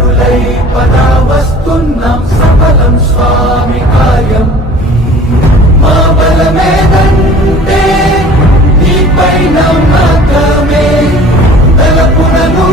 పరులై పదా వస్తున్నాం సఫలం స్వామి కార్యం మా బలమేదంటే నీపై నమ్మకమే తలపునను